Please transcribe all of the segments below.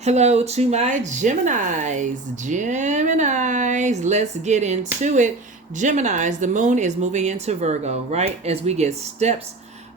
Hello to my Geminis. Geminis, let's get into it. Geminis, the moon is moving into Virgo, right? As we get steps,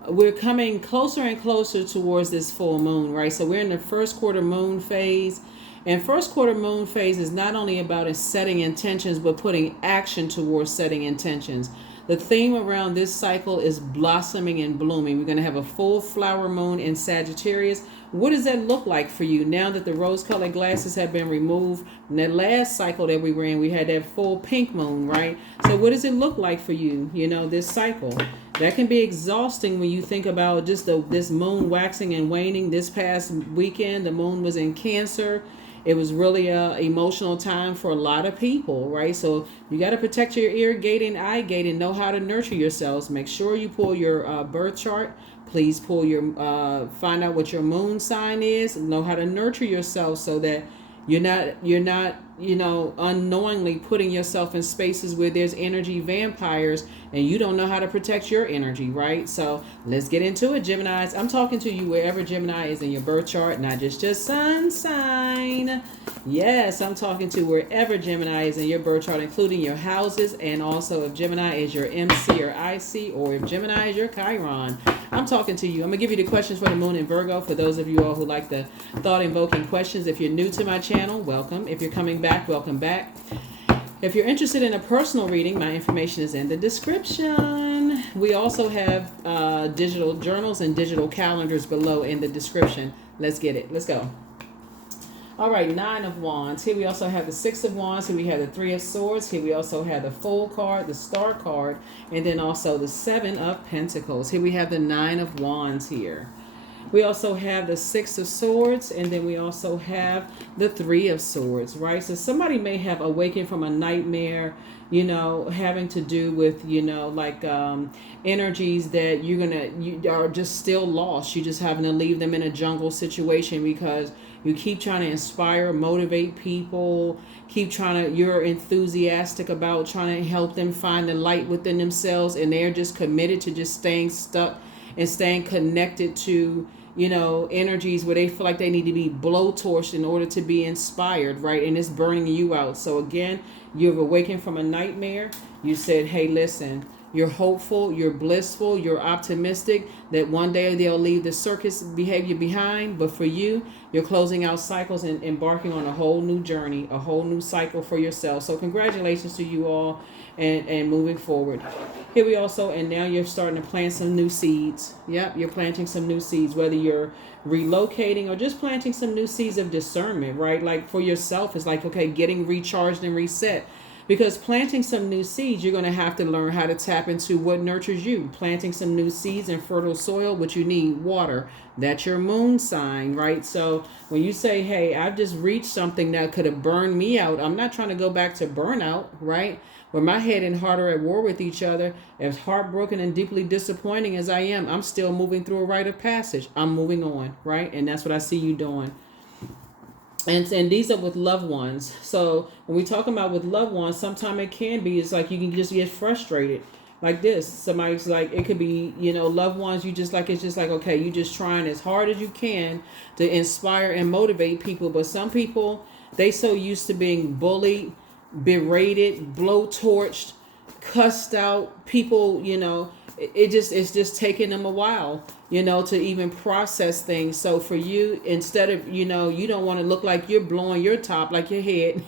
we're coming closer and closer towards this full moon, right? So we're in the first quarter moon phase. And first quarter moon phase is not only about setting intentions, but putting action towards setting intentions. The theme around this cycle is blossoming and blooming. We're going to have a full flower moon in Sagittarius. What does that look like for you now that the rose colored glasses have been removed? In that last cycle that we were in, we had that full pink moon, right? So, what does it look like for you, this cycle? That can be exhausting when you think about just this moon waxing and waning. This past weekend, the moon was in Cancer. It was really a emotional time for a lot of people, right? So you got to protect your ear gate and eye gate and know how to nurture yourselves. Make sure you pull your birth chart. Please pull your find out what your moon sign is. Know how to nurture yourself so that you're not unknowingly putting yourself in spaces where there's energy vampires and you don't know how to protect your energy, right? So let's get into it, Geminis. I'm talking to you wherever Gemini is in your birth chart, not just your sun sign. Yes, I'm talking to wherever Gemini is in your birth chart, including your houses, and also if Gemini is your MC or IC, or if Gemini is your Chiron. I'm talking to you. I'm going to give you the questions for the moon in Virgo for those of you all who like the thought-invoking questions. If you're new to my channel, welcome. If you're coming back, welcome back. If you're interested in a personal reading, my information is in the description. We also have digital journals and digital calendars below in the description. Let's get it. Let's go. All right, Nine of Wands. Here we also have the Six of Wands. Here we have the Three of Swords. Here we also have the Fool card, the Star card, and then also the Seven of Pentacles. Here we have the Nine of Wands here. We also have the Six of Swords, and then we also have the Three of Swords, right? So somebody may have awakened from a nightmare, having to do with, energies that you are just still lost. You're just having to leave them in a jungle situation because you keep trying to inspire, motivate people, you're enthusiastic about trying to help them find the light within themselves, and they're just committed to just staying stuck and staying connected to, energies where they feel like they need to be blowtorched in order to be inspired, right? And it's burning you out. So again, you've awakened from a nightmare. You said, hey, listen, you're hopeful, you're blissful, you're optimistic that one day they'll leave the circus behavior behind. But for you, you're closing out cycles and embarking on a whole new journey, a whole new cycle for yourself. So congratulations to you all, and moving forward. Here we also, and now you're starting to plant some new seeds. Yep, you're planting some new seeds, whether you're relocating or just planting some new seeds of discernment, right? Like for yourself, it's like, okay, getting recharged and reset. Because planting some new seeds, you're going to have to learn how to tap into what nurtures you. Planting some new seeds in fertile soil, but you need water. That's your moon sign, right? So when you say, hey, I've just reached something that could have burned me out, I'm not trying to go back to burnout, right? Where my head and heart are at war with each other, as heartbroken and deeply disappointing as I am, I'm still moving through a rite of passage. I'm moving on, right? And that's what I see you doing. And these are with loved ones. So when we talk about with loved ones, sometimes it can be, it's like you can just get frustrated like this. Somebody's like, it could be, loved ones, you just like, it's just like, okay, you just trying as hard as you can to inspire and motivate people. But some people, they so used to being bullied, berated, blowtorched, cussed out. People, it's just taking them a while, to even process things. So for you, instead of, you don't want to look like you're blowing your top, like your head,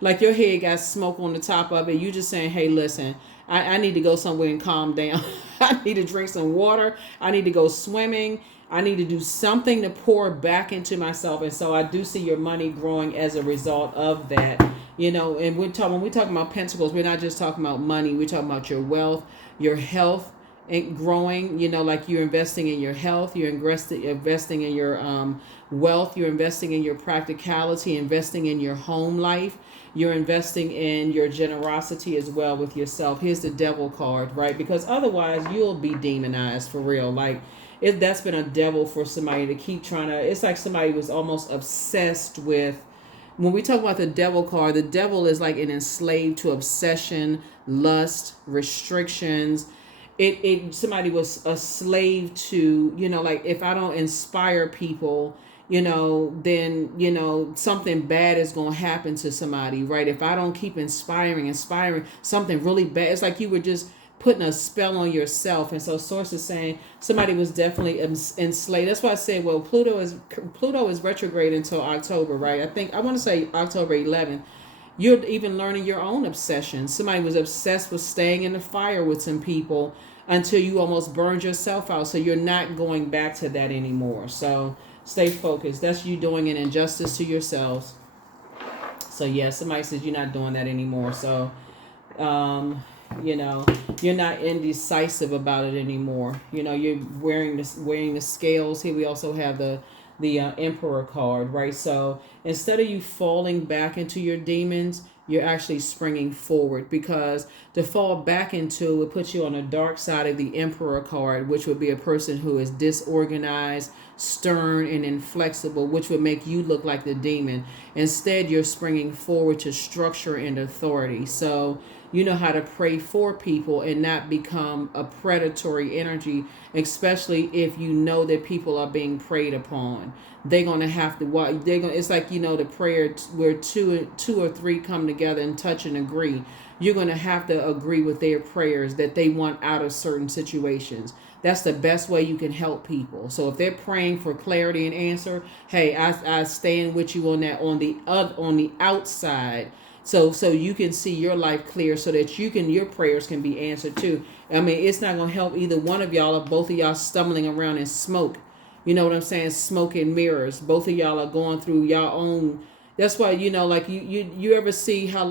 like your head got smoke on the top of it. You just saying, hey, listen, I need to go somewhere and calm down. I need to drink some water. I need to go swimming. I need to do something to pour back into myself. And so I do see your money growing as a result of that. And when we talk about pentacles, we're not just talking about money. We're talking about your wealth, your health, and growing. Like you're investing in your health, you're investing in your wealth, you're investing in your practicality, investing in your home life, you're investing in your generosity as well with yourself. Here's the devil card, right? Because otherwise you'll be demonized for real. Like that's been a devil for somebody to keep trying to, it's like somebody was almost obsessed with. When we talk about the devil card, the devil is like an enslaved to obsession, lust, restrictions. Somebody was a slave to, like if I don't inspire people, then, something bad is going to happen to somebody, right? If I don't keep inspiring, something really bad, it's like you were just putting a spell on yourself. And so source is saying somebody was definitely enslaved. That's why I said, well, Pluto is retrograde until October, right? I want to say October 11th. You're even learning your own obsession. Somebody was obsessed with staying in the fire with some people until you almost burned yourself out. So you're not going back to that anymore. So stay focused. That's you doing an injustice to yourselves. So yeah, somebody says you're not doing that anymore. So, you're not indecisive about it anymore. You're wearing the scales. Here we also have the Emperor card, right? So instead of you falling back into your demons, you're actually springing forward, because to fall back into it puts you on the dark side of the Emperor card, which would be a person who is disorganized, stern, and inflexible, which would make you look like the demon. Instead, you're springing forward to structure and authority. So you know how to pray for people and not become a predatory energy, especially if you know that people are being preyed upon. They're gonna have to. It's like the prayer where two or three come together and touch and agree. You're gonna have to agree with their prayers that they want out of certain situations. That's the best way you can help people. So if they're praying for clarity and answer, hey, I stand with you on that on the outside. So you can see your life clear, so that your prayers can be answered too. I mean, it's not gonna help either one of y'all or both of y'all stumbling around in smoke. You know what I'm saying? Smoke and mirrors. Both of y'all are going through your own. That's why like you ever see how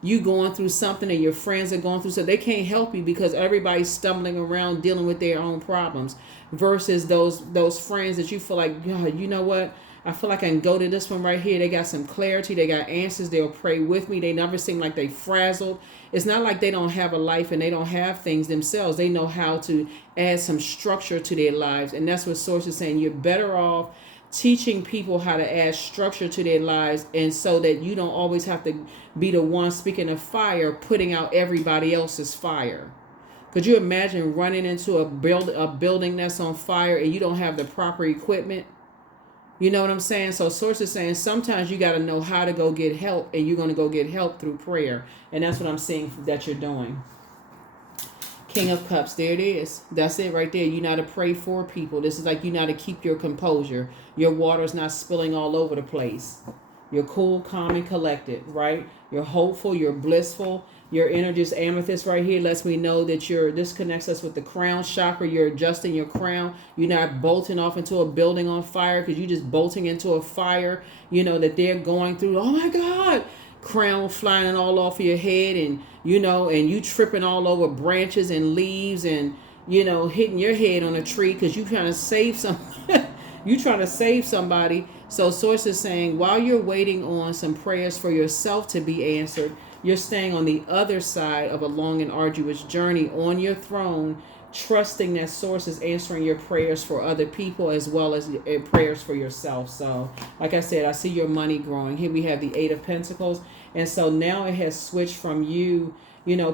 you going through something and your friends are going through, so they can't help you because everybody's stumbling around dealing with their own problems, versus those friends that you feel like, God, you know what? I feel like I can go to this one right here. They got some clarity. They got answers. They'll pray with me. They never seem like they frazzled. It's not like they don't have a life and they don't have things themselves. They know how to add some structure to their lives. And that's what Source is saying. You're better off teaching people how to add structure to their lives, and so that you don't always have to be the one speaking of fire, putting out everybody else's fire. Could you imagine running into a building that's on fire and you don't have the proper equipment? You know what I'm saying? So Source is saying sometimes you got to know how to go get help, and you're going to go get help through prayer. And that's what I'm seeing that you're doing. King of Cups, there it is. That's it right there. You know how to pray for people. This is like you know how to keep your composure. Your water's not spilling all over the place. You're cool, calm, and collected, right? You're hopeful, you're blissful. Your energy is amethyst right here. Lets me know that this connects us with the crown chakra. You're adjusting your crown. You're not bolting off into a building on fire because you're just bolting into a fire, that they're going through. Oh my God. Crown flying all off of your head, and you tripping all over branches and leaves, and hitting your head on a tree because you trying to save somebody. So Source is saying while you're waiting on some prayers for yourself to be answered, you're staying on the other side of a long and arduous journey on your throne, trusting that Source is answering your prayers for other people as well as prayers for yourself. So like I said, I see your money growing. Here we have the Eight of Pentacles. And so now it has switched from you,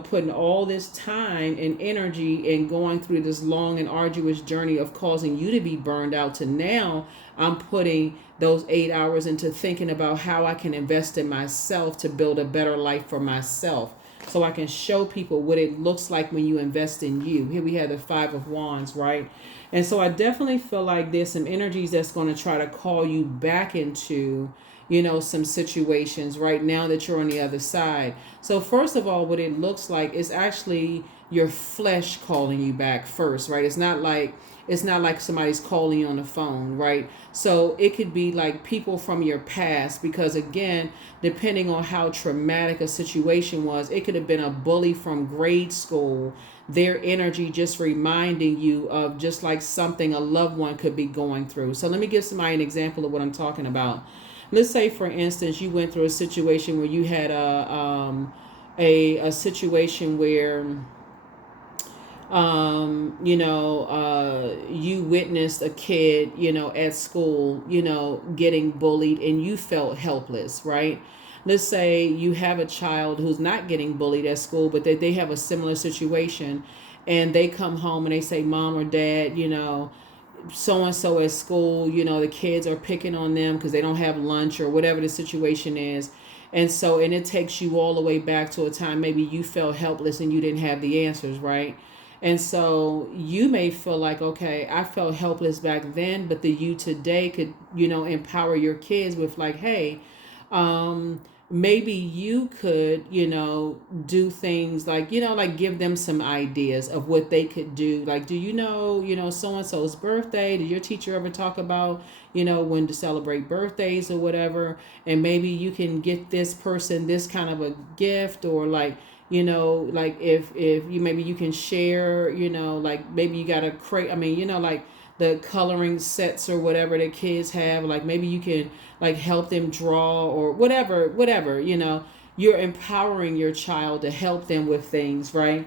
putting all this time and energy and going through this long and arduous journey of causing you to be burned out, to now I'm putting those 8 hours into thinking about how I can invest in myself to build a better life for myself. So I can show people what it looks like when you invest in you. Here we have the Five of Wands, right? And so I definitely feel like there's some energies that's going to try to call you back into, some situations right now that you're on the other side. So first of all, what it looks like is actually your flesh calling you back first, right? It's not like somebody's calling you on the phone, right? So it could be like people from your past, because again, depending on how traumatic a situation was, it could have been a bully from grade school, their energy just reminding you of just like something a loved one could be going through. So let me give somebody an example of what I'm talking about. Let's say, for instance, you went through a situation where you had a situation where you witnessed a kid, at school, getting bullied, and you felt helpless, right? Let's say you have a child who's not getting bullied at school, but they have a similar situation, and they come home and they say, Mom or Dad, so and so at school, you know, the kids are picking on them because they don't have lunch or whatever the situation is. And so, and it takes you all the way back to a time maybe you felt helpless and you didn't have the answers, right? And so you may feel like, okay, I felt helpless back then, but the you today could, you know, empower your kids with like, hey, um, maybe you could, you know, do things like, you know, like give them some ideas of what they could do. Like, do you know, so and so's birthday? Did your teacher ever talk about, you know, when to celebrate birthdays or whatever? And maybe you can get this person this kind of a gift, or like, you know, like if you maybe you can share, you know, like maybe you got to create, I mean, you know, like the coloring sets or whatever the kids have, like maybe you can like help them draw or whatever, you know, you're empowering your child to help them with things, right?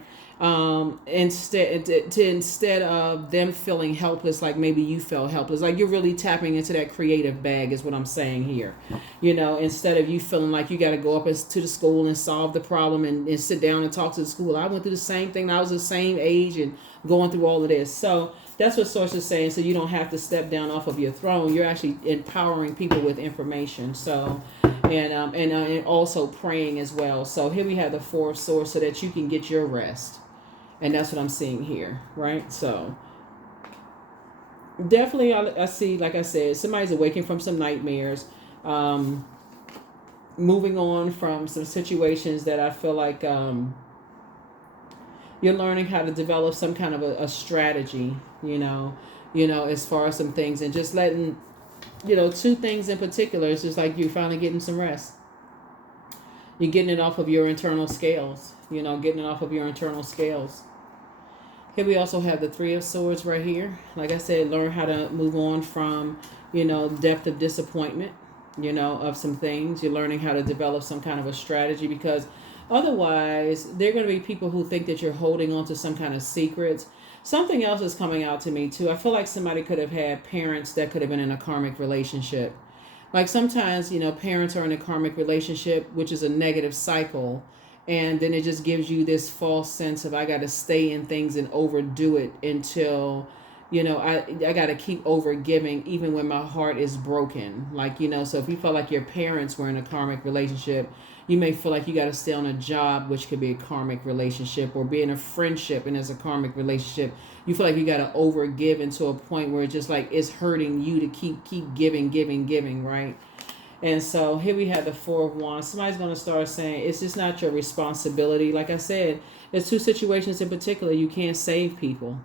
Instead of them feeling helpless, like maybe you felt helpless, like you're really tapping into that creative bag is what I'm saying here. You know, instead of you feeling like you got to go up to the school and solve the problem, and sit down and talk to the school. I went through the same thing. I was the same age and going through all of this. So that's what Source is saying. So you don't have to step down off of your throne. You're actually empowering people with information. So, and also praying as well. So here we have the Four of Swords so that you can get your rest. And that's what I'm seeing here, right? So definitely I see, like I said, somebody's awakening from some nightmares, moving on from some situations that I feel like you're learning how to develop some kind of a strategy, you know, as far as some things, and just letting, you know, two things in particular. It's just like you're finally getting some rest. You're getting it off of your internal scales, you know, getting it off of your internal scales. Here we also have the Three of Swords right here. Like I said, learn how to move on from, you know, depth of disappointment, you know, of some things. You're learning how to develop some kind of a strategy, because otherwise there are going to be people who think that you're holding on to some kind of secrets. Something else is coming out to me too. I feel like somebody could have had parents that could have been in a karmic relationship. Like sometimes, you know, parents are in a karmic relationship, which is a negative cycle. And then it just gives you this false sense of I got to stay in things and overdo it until, you know, I got to keep over giving even when my heart is broken. Like, you know, so if you felt like your parents were in a karmic relationship, you may feel like you got to stay on a job, which could be a karmic relationship, or be in a friendship and as a karmic relationship. You feel like you got to overgive into a point where it's just like it's hurting you to keep giving, right? And so here we have the Four of Wands. Somebody's going to start saying it's just not your responsibility. Like I said, there's two situations in particular. You can't save people.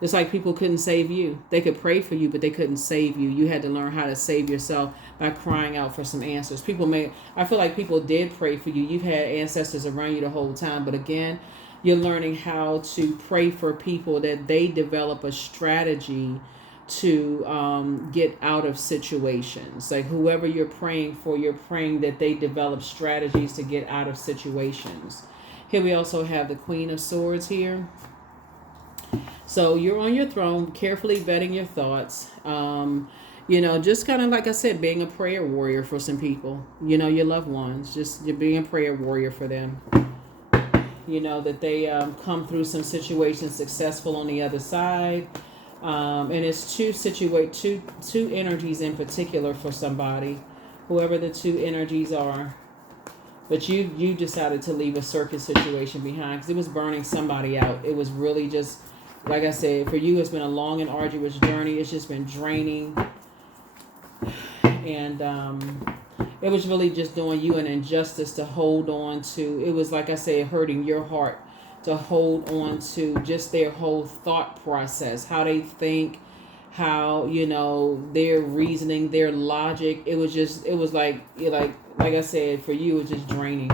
It's like people couldn't save you. They could pray for you, but they couldn't save you. You had to learn how to save yourself by crying out for some answers. I feel like people did pray for you. You've had ancestors around you the whole time. But again, you're learning how to pray for people, that they develop a strategy to get out of situations. Like whoever you're praying for, you're praying that they develop strategies to get out of situations. Here we also have the Queen of Swords here. So you're on your throne, carefully vetting your thoughts. You know, just kind of like I said, being a prayer warrior for some people. You know, your loved ones, just you're being a prayer warrior for them. You know, that they come through some situations successful on the other side. And it's two energies in particular for somebody, whoever the two energies are. But you decided to leave a circus situation behind because it was burning somebody out. It was really just, like I said, for you, it's been a long and arduous journey. It's just been draining. And it was really just doing you an injustice to hold on to. It was, like I said, hurting your heart to hold on to just their whole thought process, how they think, how, you know, their reasoning, their logic. It was like I said, for you, it was just draining.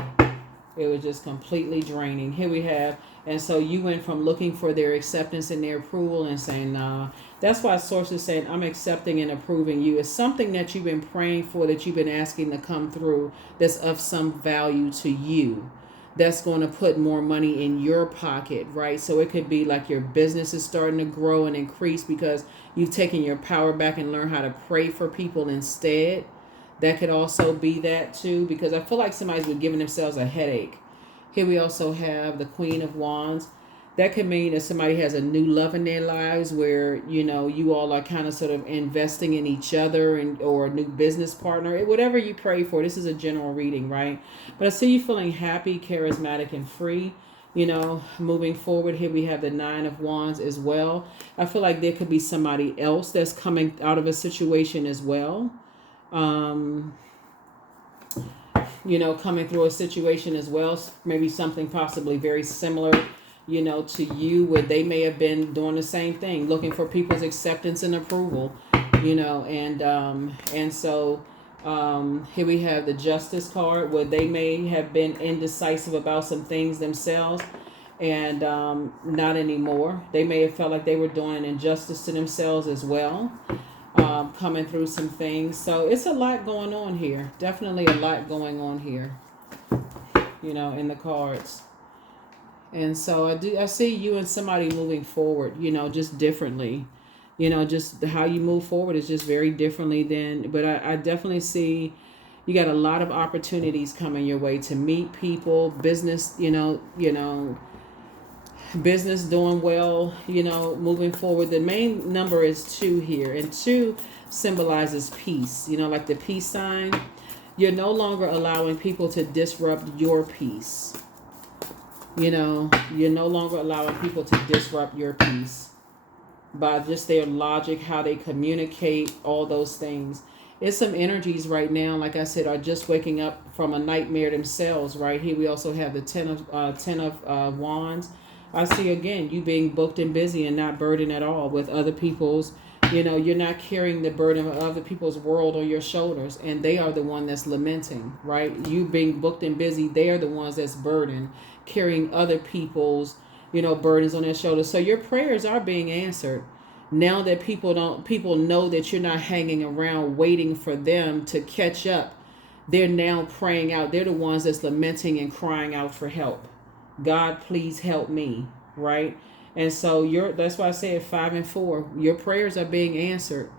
It was just completely draining. Here we have, and so you went from looking for their acceptance and their approval and saying, nah. That's why Source is saying, I'm accepting and approving you. It's something that you've been praying for, that you've been asking to come through, that's of some value to you, that's going to put more money in your pocket, right? So it could be like your business is starting to grow and increase because you've taken your power back and learned how to pray for people instead. That could also be that too, because I feel like somebody's been giving themselves a headache. Here we also have the Queen of Wands. That could mean that somebody has a new love in their lives where, you all are kind of sort of investing in each other, and or a new business partner. Whatever you pray for. This is a general reading, right? But I see you feeling happy, charismatic, and free. Moving forward here, we have the Nine of Wands as well. I feel like there could be somebody else that's coming out of a situation as well. Coming through a situation as well. Maybe something possibly very similar, to you, where they may have been doing the same thing, looking for people's acceptance and approval, and so here we have the Justice card, where they may have been indecisive about some things themselves, and not anymore. They may have felt like they were doing an injustice to themselves as well, coming through some things. So it's a lot going on here. Definitely a lot going on here, in the cards. And so I see you and somebody moving forward, just differently. Just how you move forward is just very differently but I definitely see you got a lot of opportunities coming your way to meet people, business, business doing well, moving forward. The main number is 2 here, and 2 symbolizes peace, like the peace sign. You're no longer allowing people to disrupt your peace. You're no longer allowing people to disrupt your peace by just their logic, how they communicate, all those things. It's some energies right now, like I said, are just waking up from a nightmare themselves. Right here, we also have the 10 of Wands. I see again you being booked and busy and not burdened at all with other people's. You're not carrying the burden of other people's world on your shoulders, and they are the one that's lamenting. Right? You being booked and busy, they are the ones that's burdened, carrying other people's, burdens on their shoulders. So your prayers are being answered. Now that people know that you're not hanging around waiting for them to catch up, they're now praying out. They're the ones that's lamenting and crying out for help. God, please help me, right? And so that's why I said 5 and 4. Your prayers are being answered.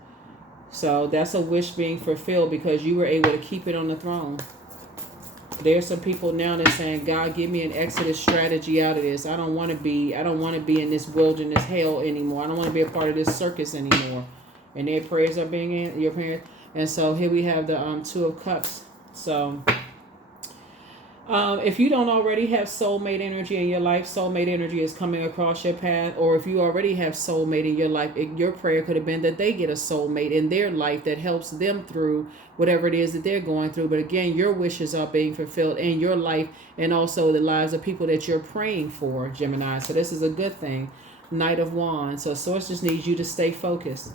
So that's a wish being fulfilled because you were able to keep it on the throne. There's some people now that's saying, God, give me an exodus strategy out of this. I don't want to be in this wilderness hell anymore. I don't want to be a part of this circus anymore. And their prayers are being in your prayers. And so here we have the 2 of Cups. So if you don't already have soulmate energy in your life, soulmate energy is coming across your path. Or if you already have soulmate in your life, your prayer could have been that they get a soulmate in their life that helps them through whatever it is that they're going through. But again, your wishes are being fulfilled in your life and also the lives of people that you're praying for, Gemini. So this is a good thing. Knight of Wands. So Source just needs you to stay focused.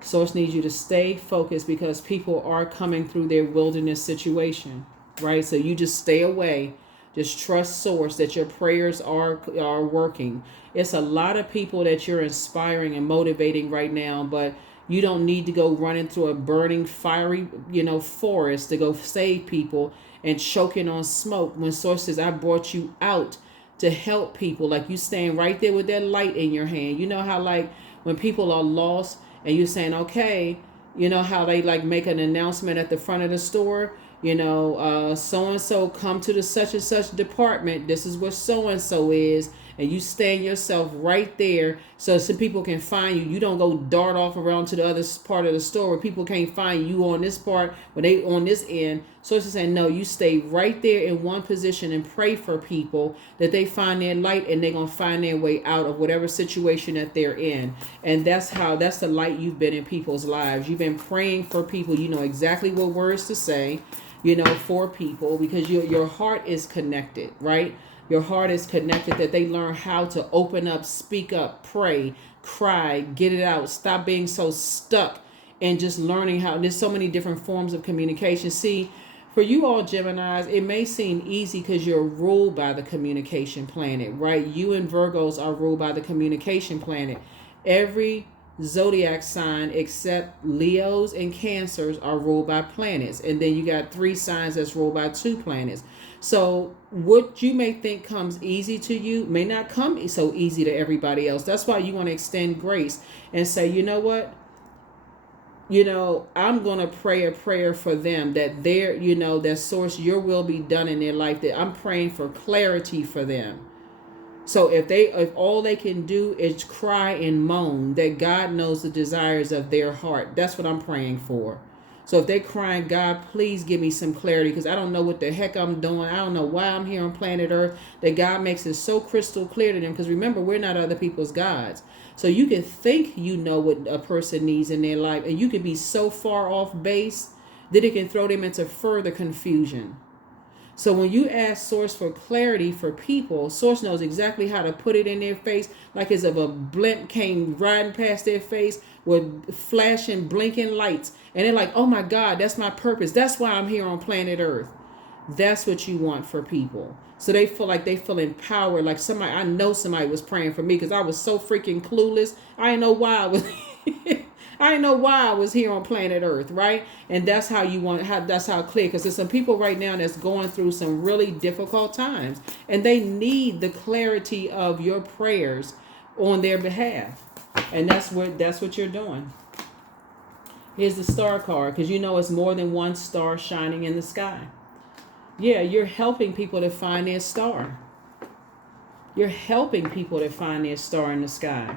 Source needs you to stay focused because people are coming through their wilderness situation. Right? So you just stay away. Just trust Source that your prayers are working. It's a lot of people that you're inspiring and motivating right now, but you don't need to go running through a burning, fiery, forest to go save people and choking on smoke when Source says, I brought you out to help people. Like you staying right there with that light in your hand. You know how like when people are lost and you're saying, okay, how they like make an announcement at the front of the store, so-and-so come to the such and such department. This is what so-and-so is. And you stand yourself right there so some people can find you. You don't go dart off around to the other part of the store where people can't find you on this part, but they on this end. So it's just saying, no, you stay right there in one position and pray for people that they find their light and they're going to find their way out of whatever situation that they're in. And that's the light you've been in people's lives. You've been praying for people. You know exactly what words to say, for people because your heart is connected, right? Your heart is connected that they learn how to open up, speak up, pray, cry, get it out. Stop being so stuck and just learning how there's so many different forms of communication. See, for you all Geminis, it may seem easy because you're ruled by the communication planet, right? You and Virgos are ruled by the communication planet. Every zodiac sign except Leos and Cancers are ruled by planets. And then you got 3 signs that's ruled by 2 planets. So what you may think comes easy to you may not come so easy to everybody else. That's why you want to extend grace and say, you know what? I'm going to pray a prayer for them that that Source, your will be done in their life, that I'm praying for clarity for them. So if all they can do is cry and moan, that God knows the desires of their heart. That's what I'm praying for. So if they're crying, God, please give me some clarity, because I don't know what the heck I'm doing. I don't know why I'm here on planet Earth. That God makes it so crystal clear to them. Because remember, we're not other people's gods. So you can think you know what a person needs in their life, and you can be so far off base that it can throw them into further confusion. So when you ask Source for clarity for people, Source knows exactly how to put it in their face, like as if a blimp came riding past their face with flashing, blinking lights. And they're like, oh my God, that's my purpose. That's why I'm here on planet Earth. That's what you want for people. So they feel empowered. Like I know somebody was praying for me, because I was so freaking clueless. I didn't know why I was I didn't know why I was here on planet Earth, right? And that's how you want, that's how clear, because there's some people right now that's going through some really difficult times, and they need the clarity of your prayers on their behalf. And that's what you're doing. Here's the star card, because you know it's more than one star shining in the sky. Yeah, you're helping people to find their star. You're helping people to find their star in the sky.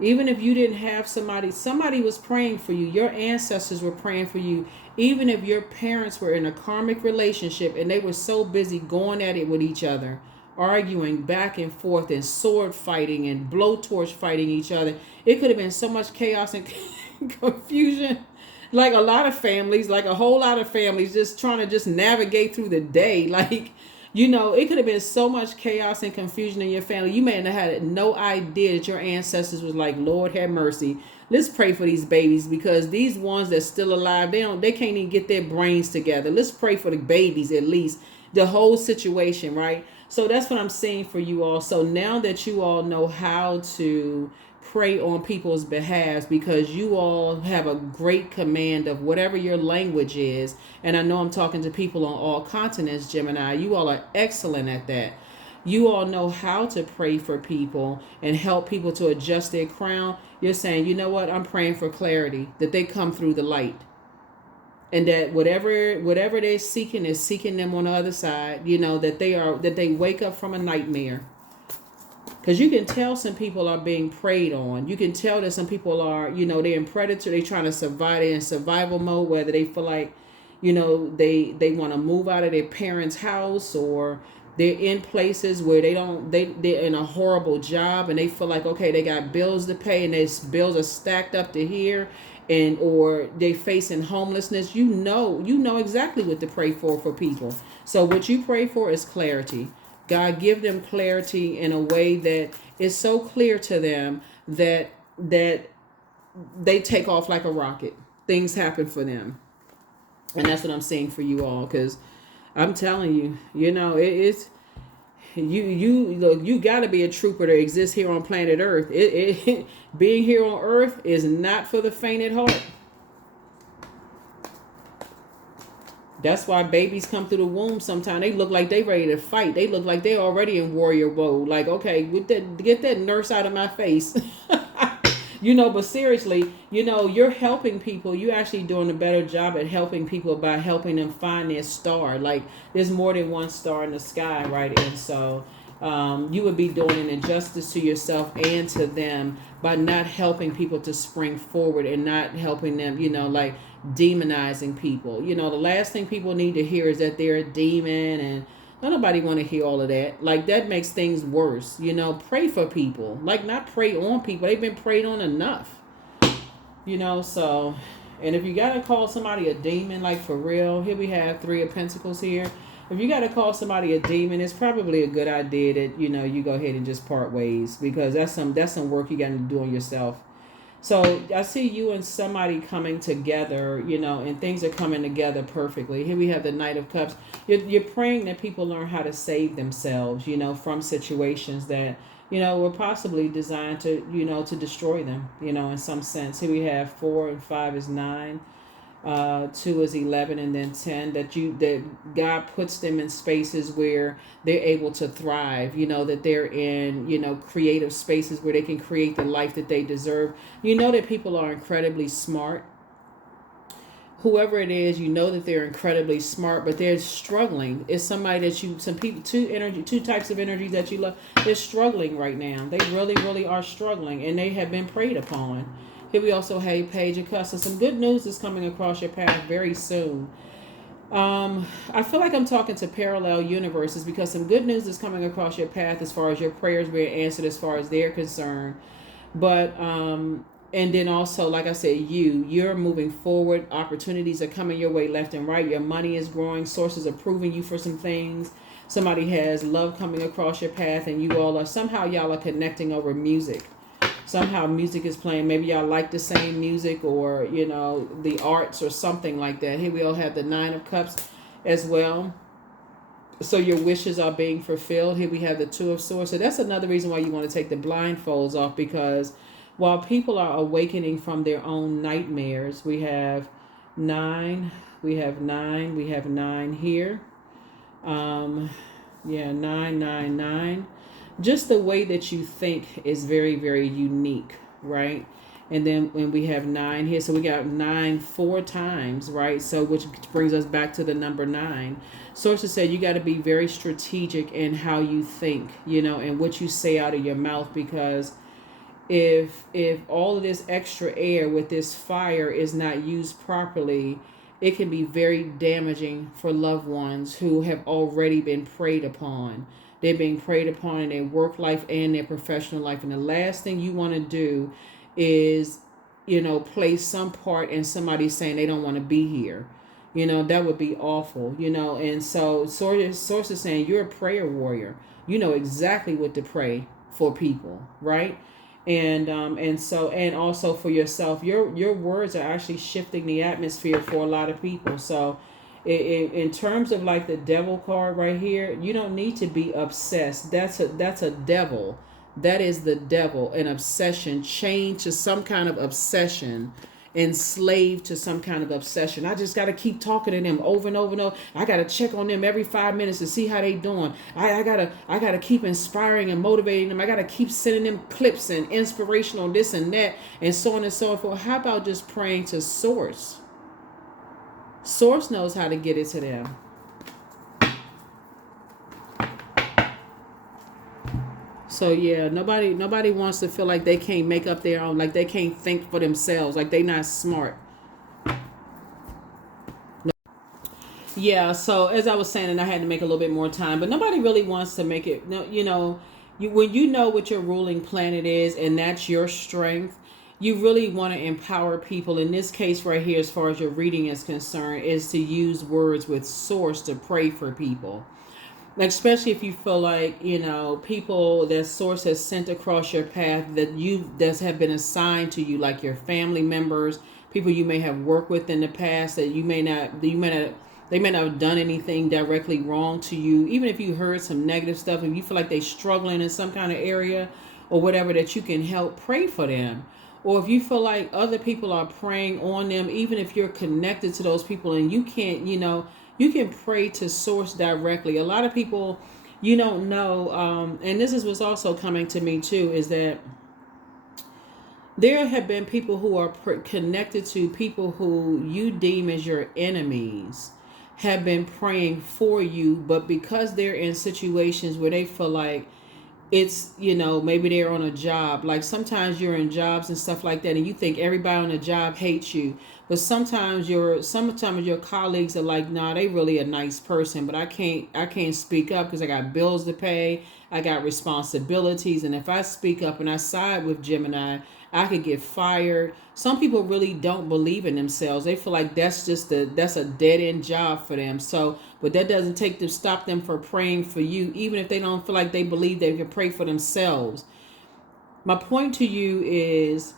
Even if you didn't have somebody was praying for you. Your ancestors were praying for you. Even if your parents were in a karmic relationship and they were so busy going at it with each other, arguing back and forth and sword fighting and blowtorch fighting each other, it could have been so much chaos and confusion. Like a lot of families, like a whole lot of families just trying to just navigate through the day. Like, it could have been so much chaos and confusion in your family. You may have had no idea that your ancestors was like, Lord have mercy. Let's pray for these babies, because these ones that's still alive, they can't even get their brains together. Let's pray for the babies at least. The whole situation, right? So that's what I'm saying for you all. So now that you all know how to pray on people's behalves, because you all have a great command of whatever your language is, and I know I'm talking to people on all continents, Gemini, you all are excellent at that. You all know how to pray for people and help people to adjust their crown. You're saying, you know what, I'm praying for clarity, that they come through the light, and that whatever they're seeking is seeking them on the other side. That they wake up from a nightmare. Because you can tell some people are being preyed on. You can tell that some people are, they're in predator. They're trying to survive. They're in survival mode, whether they feel like, they want to move out of their parents' house, or they're in places where they're in a horrible job, and they feel like, okay, they got bills to pay, and these bills are stacked up to here, or they facing homelessness. You know exactly what to pray for people. So what you pray for is clarity. God, give them clarity in a way that is so clear to them that they take off like a rocket. Things happen for them. And that's what I'm saying for you all, because I'm telling you, it's you got to be a trooper to exist here on planet Earth. Being here on Earth is not for the faint at heart. That's why babies come through the womb sometimes. They look like they ready to fight. They look like they're already in warrior mode. Like, okay, get that nurse out of my face. But seriously, you're helping people. You're actually doing a better job at helping people by helping them find their star. Like, there's more than one star in the sky, right? And so you would be doing an injustice to yourself and to them by not helping people to spring forward and not helping them, like demonizing people. The last thing people need to hear is that they're a demon, and nobody want to hear all of that. Like, that makes things worse. Pray for people. Like, not pray on people. They've been prayed on enough. So, and if you got to call somebody a demon, like for real, here we have 3 of Pentacles here. If you got to call somebody a demon, it's probably a good idea that, you go ahead and just part ways, because that's some work you got to do on yourself. So I see you and somebody coming together, and things are coming together perfectly. Here we have the Knight of Cups. You're praying that people learn how to save themselves, from situations that, were possibly designed to, to destroy them, in some sense. Here we have 4 and 5 is 9. 2 is 11, and then 10, that God puts them in spaces where they're able to thrive, that they're in, creative spaces where they can create the life that they deserve. That people are incredibly smart. whoever it is, you know that they're incredibly smart, but they're struggling. It's somebody that some people, two types of energy that you love. They're struggling right now. They really, really are struggling, and they have been preyed upon. Here we also have Page of Cups. So some good news is coming across your path very soon. I feel like I'm talking to parallel universes because some good news is coming across your path as far as your prayers being answered as far as they're concerned. But and then also, like I said, you're moving forward. Opportunities are coming your way left and right. Your money is growing. Sources are proving you for some things. Somebody has love coming across your path, and you all are somehow y'all are connecting over music. Somehow music is playing. Maybe y'all like the same music, or the arts or something like that. Here we all have the Nine of Cups as well. So your wishes are being fulfilled. Here we have the Two of Swords. So that's another reason why you want to take the blindfolds off, because while people are awakening from their own nightmares, we have nine, we have nine here. Yeah, 999. Just the way that you think is very, very unique, right? And then when we have nine here, so we got nine four times, right? So which brings us back to the number nine. Sources say you got to be very strategic in how you think, and what you say out of your mouth, because if all of this extra air with this fire is not used properly, it can be very damaging for loved ones who have already been preyed upon. They're being preyed upon in their work life and their professional life. And the last thing you want to do is, play some part in somebody saying they don't want to be here. That would be awful, And so sources saying you're a prayer warrior. You know exactly what to pray for people, right? And also for yourself, your words are actually shifting the atmosphere for a lot of people. So in terms of like the devil card right here, you don't need to be obsessed. That's a devil. That is the devil, an obsession, chained to some kind of obsession, enslaved to some kind of obsession. I just got to keep talking to them over and over and over. I got to check on them every 5 minutes to see how they doing. I gotta keep inspiring and motivating them. I got to keep sending them clips and inspirational this and that and so on and so forth. How about just praying to Source? Source knows how to get it to them. So yeah, nobody wants to feel like they can't make up their own, like they can't think for themselves, like they not smart. Yeah, so as I was saying, and I had to make a little bit more time, but nobody really wants to make it. No, when you know what your ruling planet is, and that's your strength, you really want to empower people. In this case right here, as far as your reading is concerned, is to use words with Source to pray for people. Like, especially if you feel like, people that Source has sent across your path that have been assigned to you, like your family members, people you may have worked with in the past that they may not have done anything directly wrong to you. Even if you heard some negative stuff and you feel like they're struggling in some kind of area or whatever, that you can help pray for them. Or if you feel like other people are praying on them, even if you're connected to those people and you can't, you can pray to Source directly. A lot of people, you don't know, and this is what's also coming to me too, is that there have been people who are connected to people who you deem as your enemies, have been praying for you, but because they're in situations where they feel like it's, maybe they're on a job. Like sometimes you're in jobs and stuff like that, and you think everybody on the job hates you. But sometimes your colleagues are like, nah, they really a nice person, but I can't speak up because I got bills to pay. I got responsibilities. And if I speak up and I side with Gemini, I could get fired. Some people really don't believe in themselves. They feel like that's a dead end job for them. So, but that doesn't stop them from praying for you, even if they don't feel like they believe they can pray for themselves. My point to you is,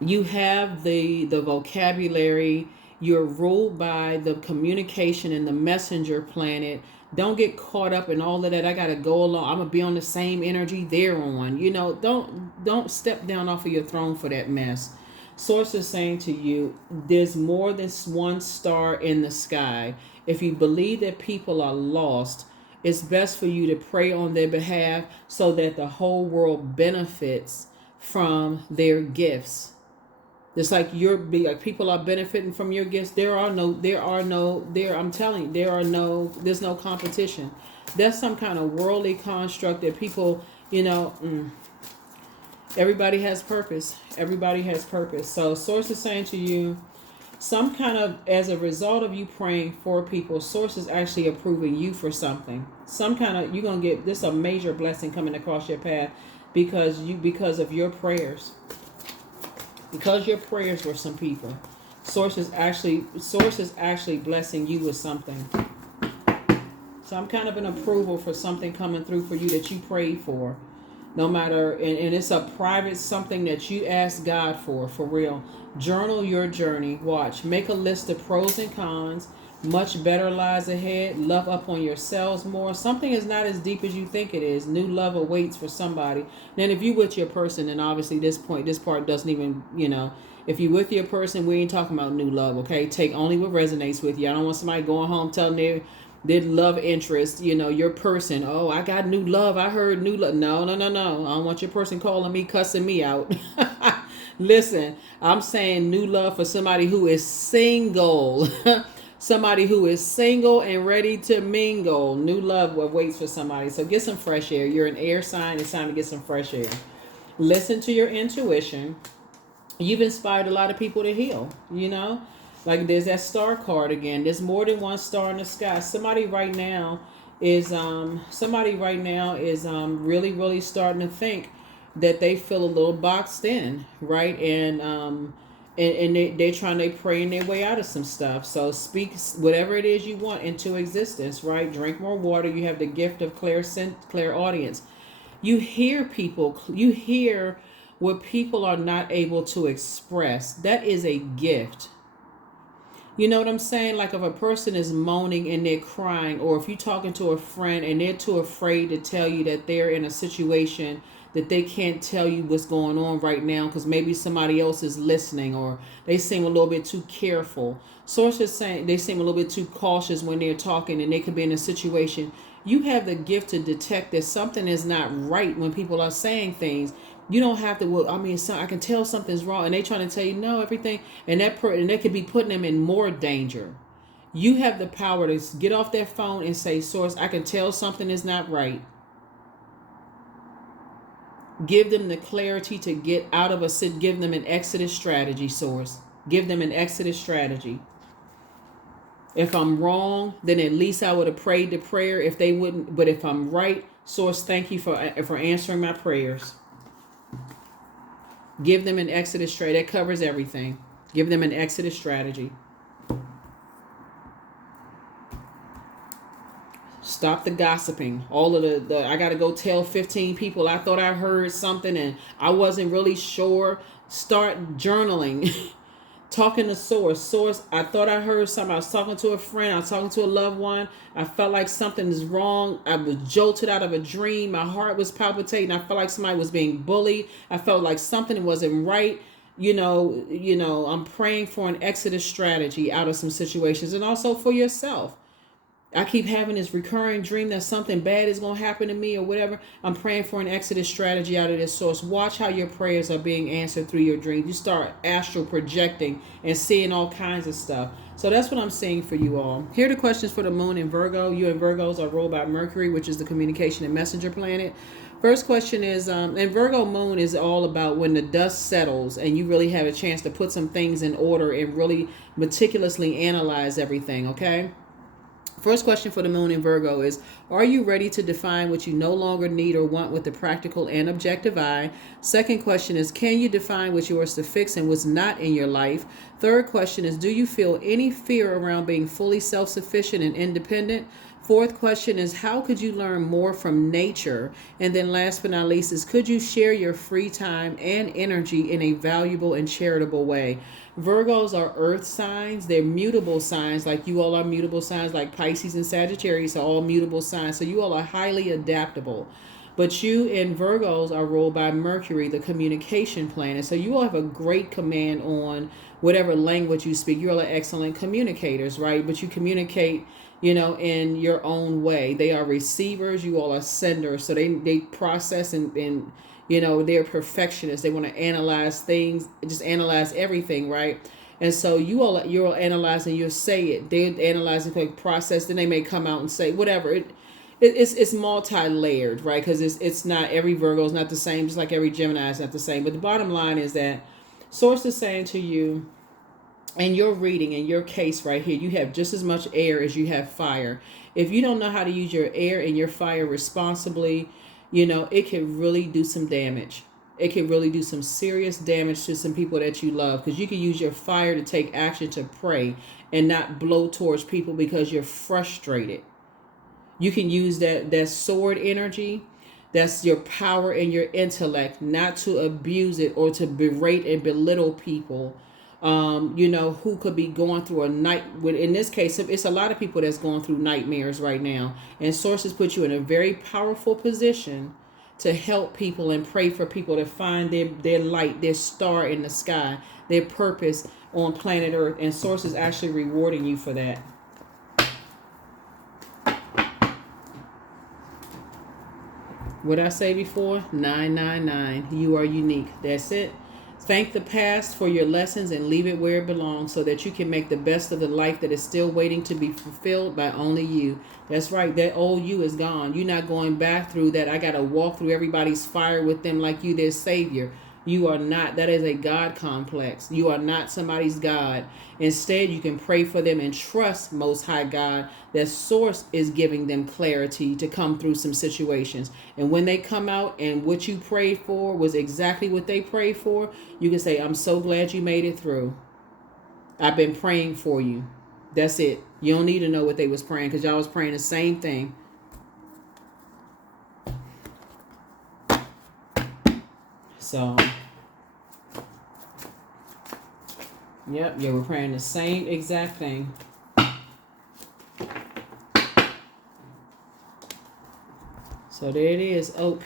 you have the vocabulary. You're ruled by the communication and the messenger planet. Don't get caught up in all of that. I gotta go along. I'm gonna be on the same energy they're on. Don't step down off of your throne for that mess. Source is saying to you, there's more than one star in the sky. If you believe that people are lost, it's best for you to pray on their behalf so that the whole world benefits from their gifts. Just like like people are benefiting from your gifts. I'm telling you, there's no competition. That's some kind of worldly construct that people, everybody has purpose. Everybody has purpose. So Source is saying to you, some kind of, as a result of you praying for people, Source is actually approving you for something. You're going to get this a major blessing coming across your path because of your prayers. Because your prayers were some people. Source is actually blessing you with something. Some kind of an approval for something coming through for you that you prayed for. No matter, and it's a private something that you asked God for real. Journal your journey. Watch. Make a list of pros and cons. Much better lies ahead. Love up on yourselves more. Something is not as deep as you think it is. New love awaits for somebody. Then if you with your person, then obviously this part doesn't even, if you with your person, we ain't talking about new love, okay? Take only what resonates with you. I don't want somebody going home telling their love interest, your person. Oh, I got new love. I heard new love. No. I don't want your person calling me, cussing me out. Listen, I'm saying new love for somebody who is single. Somebody who is single and ready to mingle. New love waits for somebody. So get some fresh air. You're an air sign. It's time to get some fresh air. Listen to your intuition. You've inspired a lot of people to heal, Like there's that star card again. There's more than one star in the sky. Somebody right now is really, really starting to think that they feel a little boxed in, right? And they praying their way out of some stuff. So speak whatever it is you want into existence, right? Drink more water. You have the gift of clairaudience. You hear what people are not able to express. That is a gift. You know what I'm saying? Like if a person is moaning and they're crying, or if you're talking to a friend and they're too afraid to tell you that they're in a situation that they can't tell you what's going on right now because maybe somebody else is listening, or they seem a little bit too careful. Sources saying they seem a little bit too cautious when they're talking, and they could be in a situation. You have the gift to detect that something is not right when people are saying things. You don't have to, I can tell something's wrong, and they trying to tell you, no, everything, and they could be putting them in more danger. You have the power to get off that phone and say, Source, I can tell something is not right. Give them the clarity to get out of give them an exodus strategy, Source. Give them an exodus strategy. If I'm wrong, then at least I would have prayed the prayer if they wouldn't. But if I'm right, Source, thank you for answering my prayers. Give them an exodus strategy. That covers everything. Give them an exodus strategy. Stop the gossiping. All of the I got to go tell 15 people I thought I heard something and I wasn't really sure. Start journaling. Talking to Source, I thought I heard something. I was talking to a friend. I was talking to a loved one. I felt like something is wrong. I was jolted out of a dream. My heart was palpitating. I felt like somebody was being bullied. I felt like something wasn't right. I'm praying for an exodus strategy out of some situations, and also for yourself. I keep having this recurring dream that something bad is going to happen to me or whatever. I'm praying for an exodus strategy out of this source. Watch how your prayers are being answered through your dreams. You start astral projecting and seeing all kinds of stuff. So that's what I'm seeing for you all. Here are the questions for the moon in Virgo. You and Virgos are ruled by Mercury, which is the communication and messenger planet. First question is, and Virgo moon is all about when the dust settles and you really have a chance to put some things in order and really meticulously analyze everything, okay? First question for the moon in Virgo is, are you ready to define what you no longer need or want with the practical and objective eye? Second question is, can you define what's yours to fix and what's not in your life? Third question is, do you feel any fear around being fully self-sufficient and independent? Fourth question is, how could you learn more from nature? And then last but not least is, could you share your free time and energy in a valuable and charitable way? Virgos are earth signs. They're mutable signs, like you all are mutable signs, like Pisces and Sagittarius are all mutable signs. So you all are highly adaptable. But you and Virgos are ruled by Mercury, the communication planet. So you all have a great command on whatever language you speak. You all are excellent communicators, right? But you communicate, in your own way. They are receivers. You all are senders. So they process and You know, they're perfectionists. They want to analyze things, just analyze everything, right? And so you'll analyze and you'll say it. They'll analyze and quick process. Then they may come out and say whatever. It's multi-layered, right? Because it's not every Virgo is not the same, just like every Gemini is not the same. But the bottom line is that Source is saying to you, in your reading, in your case right here, you have just as much air as you have fire. If you don't know how to use your air and your fire responsibly, you know, it can really do some damage. It can really do some serious damage to some people that you love, because you can use your fire to take action, to pray and not blow towards people because you're frustrated. You can use that sword energy, that's your power and your intellect, not to abuse it or to berate and belittle people, you know, who could be going through a night. In this case, it's a lot of people that's going through nightmares right now. And sources put you in a very powerful position to help people and pray for people to find their light, their star in the sky, their purpose on planet Earth. And source is actually rewarding you for that. What I say before? 999. You are unique. That's it. Thank the past for your lessons and leave it where it belongs, so that you can make the best of the life that is still waiting to be fulfilled by only you. That's right. That old you is gone. You're not going back through that. I got to walk through everybody's fire with them like you their savior. You are not. That is a God complex. You are not somebody's God. Instead, you can pray for them and trust Most High God that Source is giving them clarity to come through some situations. And when they come out and what you prayed for was exactly what they prayed for, you can say, I'm so glad you made it through. I've been praying for you. That's it. You don't need to know what they was praying, because y'all was praying the same thing. So, yep, yeah, we're praying the same exact thing. So there it is, oak.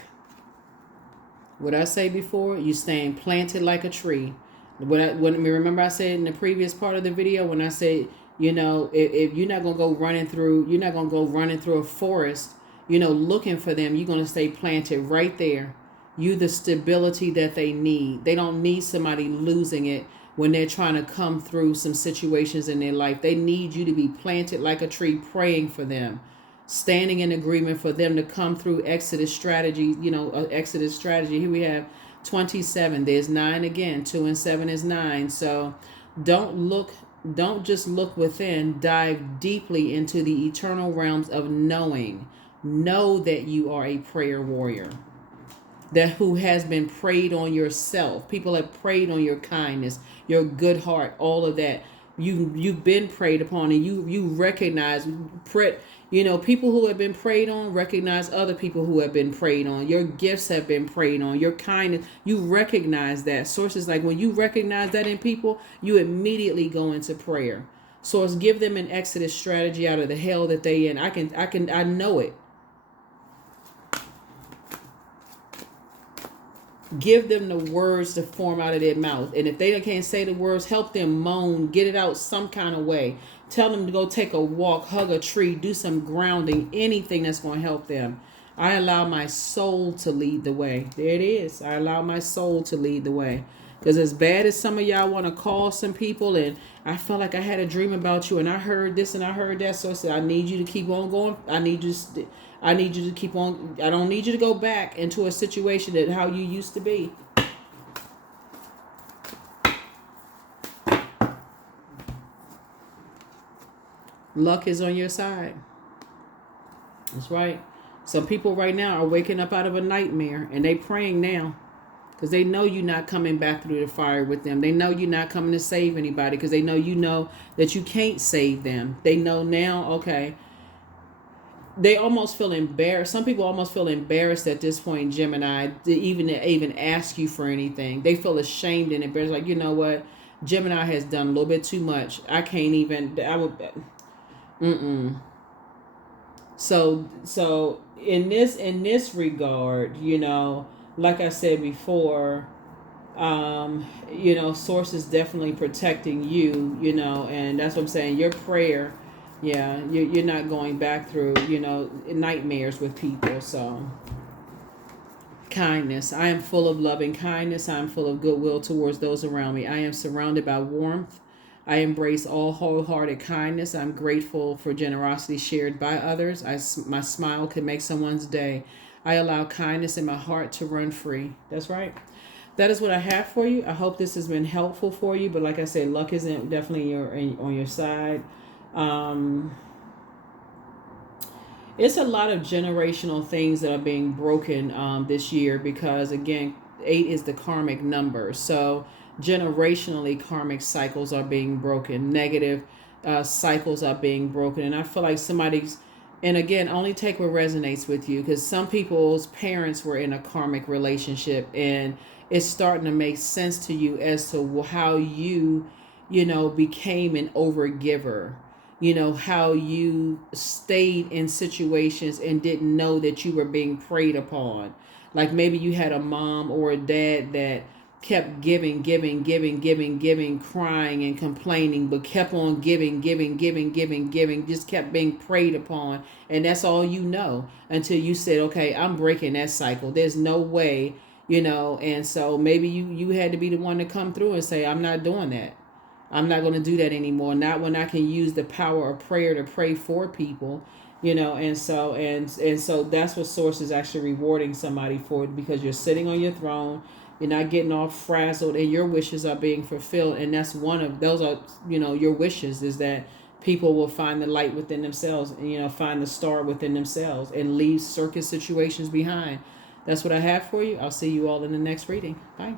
What I say before, you staying planted like a tree. Remember I said in the previous part of the video when I said, you know, if you're not gonna go running through, a forest, you know, looking for them. You're gonna stay planted right there. You the stability that they need. They don't need somebody losing it when they're trying to come through some situations in their life. They need you to be planted like a tree, praying for them, standing in agreement for them to come through Exodus strategy. You know, Exodus strategy. Here we have 27. There's 9 again. 2 and 7 is 9. So don't just look within. Dive deeply into the eternal realms of knowing. Know that you are a prayer warrior. That who has been preyed on yourself. People have preyed on your kindness, your good heart, all of that. You've been preyed upon, and you recognize, you know, people who have been preyed on recognize other people who have been preyed on. Your gifts have been preyed on. Your kindness, you recognize that. Sources like when you recognize that in people, you immediately go into prayer. Source, give them an Exodus strategy out of the hell that they in. I know it. Give them the words to form out of their mouth. And if they can't say the words, help them moan, get it out some kind of way. Tell them to go take a walk, hug a tree, do some grounding, anything that's going to help them. I allow my soul to lead the way. There it is. I allow my soul to lead the way. Because as bad as some of y'all want to call some people, and I felt like I had a dream about you, and I heard this and I heard that, so I said, I need you to keep on going. I need you to keep on. I don't need you to go back into a situation that how you used to be. Luck is on your side. That's right. Some people right now are waking up out of a nightmare, and they praying now. Because they know you're not coming back through the fire with them. They know you're not coming to save anybody. Because they know that you can't save them. They know now, okay. They almost feel embarrassed. Some people almost feel embarrassed at this point, Gemini, to even ask you for anything. They feel ashamed and embarrassed. Like, you know what? Gemini has done a little bit too much. I can't even. I would. So in this regard, you know, like I said before, you know, Source is definitely protecting you, you know, and that's what I'm saying. Your prayer, yeah, you're not going back through, you know, nightmares with people. So Kindness. I am full of loving kindness. I am full of goodwill towards those around me. I am surrounded by warmth. I embrace all wholehearted kindness. I'm grateful for generosity shared by others. My smile can make someone's day. I allow kindness in my heart to run free. That's right. That is what I have for you. I hope this has been helpful for you. But like I said, luck isn't definitely on your side. It's a lot of generational things that are being broken this year because, again, 8 is the karmic number. So generationally, karmic cycles are being broken. Negative cycles are being broken. And I feel like somebody's, and again, only take what resonates with you, because some people's parents were in a karmic relationship, and it's starting to make sense to you as to how you became an overgiver. How you stayed in situations and didn't know that you were being preyed upon. Like maybe you had a mom or a dad that kept giving, crying and complaining, but kept on giving, just kept being preyed upon. And that's all until you said, okay, I'm breaking that cycle. There's no way, and so maybe you had to be the one to come through and say, I'm not doing that. I'm not going to do that anymore. Not when I can use the power of prayer to pray for people, and so that's what source is actually rewarding somebody for, because you're sitting on your throne, you're not getting all frazzled, and your wishes are being fulfilled. And that's one of those are, your wishes is that people will find the light within themselves and, find the star within themselves and leave circus situations behind. That's what I have for you. I'll see you all in the next reading. Bye.